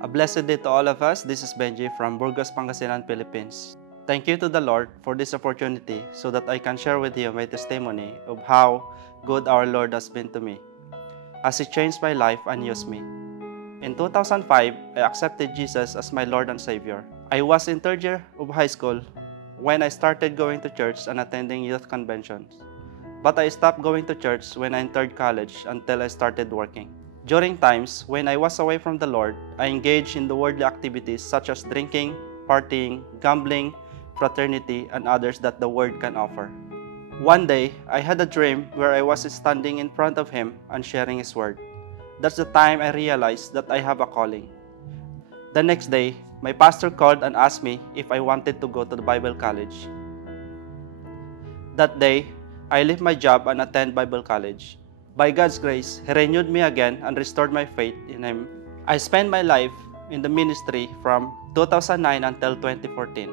A blessed day to all of us. This is Benji from Burgos, Pangasinan, Philippines. Thank you to the Lord for this opportunity so that I can share with you my testimony of how good our Lord has been to me, as He changed my life and used me. In 2005, I accepted Jesus as my Lord and Savior. I was in third year of high school when I started going to church and attending youth conventions. But I stopped going to church when I entered college until I started working. During times when I was away from the Lord, I engaged in the worldly activities such as drinking, partying, gambling, fraternity, and others that the world can offer. One day, I had a dream where I was standing in front of Him and sharing His word. That's the time I realized that I have a calling. The next day, my pastor called and asked me if I wanted to go to the Bible college. That day, I left my job and attended Bible college. By God's grace, He renewed me again and restored my faith in Him. I spent my life in the ministry from 2009 until 2014.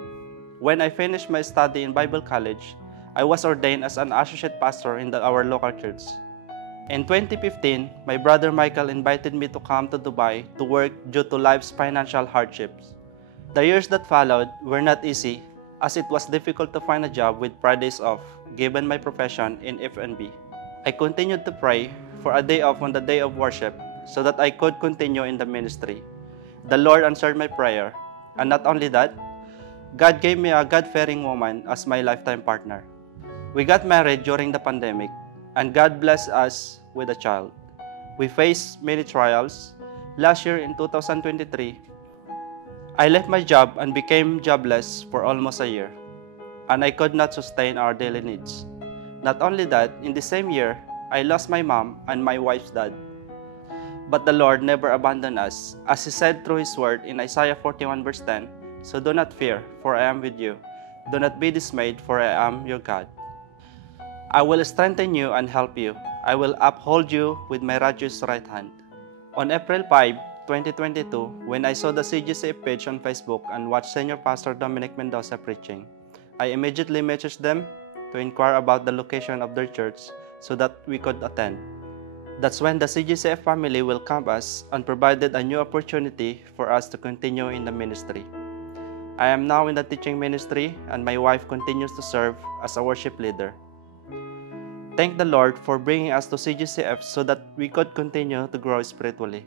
When I finished my study in Bible college, I was ordained as an associate pastor in our local church. In 2015, my brother Michael invited me to come to Dubai to work due to life's financial hardships. The years that followed were not easy, as it was difficult to find a job with Fridays off, given my profession in F&B. I continued to pray for a day off on the day of worship so that I could continue in the ministry. The Lord answered my prayer, and not only that, God gave me a God-fearing woman as my lifetime partner. We got married during the pandemic, and God blessed us with a child. We faced many trials. Last year in 2023, I left my job and became jobless for almost a year, and I could not sustain our daily needs. Not only that, in the same year, I lost my mom and my wife's dad. But the Lord never abandoned us, as He said through His word in Isaiah 41 verse 10, "So do not fear, for I am with you. Do not be dismayed, for I am your God. I will strengthen you and help you. I will uphold you with my righteous right hand." On April 5, 2022, when I saw the CGCF page on Facebook and watched Senior Pastor Dominic Mendoza preaching, I immediately messaged them to inquire about the location of their church so that we could attend. That's when the CGCF family welcomed us and provided a new opportunity for us to continue in the ministry. I am now in the teaching ministry, and my wife continues to serve as a worship leader. Thank the Lord for bringing us to CGCF so that we could continue to grow spiritually.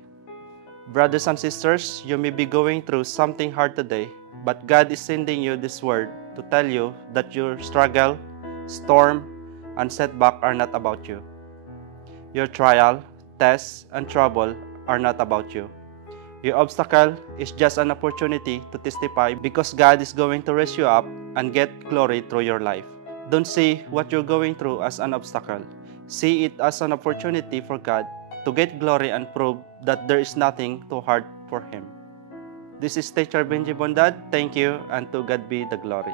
Brothers and sisters, you may be going through something hard today, but God is sending you this word to tell you that your struggle, storm, and setback are not about you. Your trial, tests, and trouble are not about you. Your obstacle is just an opportunity to testify because God is going to raise you up and get glory through your life. Don't see what you're going through as an obstacle. See it as an opportunity for God to get glory and prove that there is nothing too hard for Him. This is Teacher Benji Bondad. Thank you, and to God be the glory.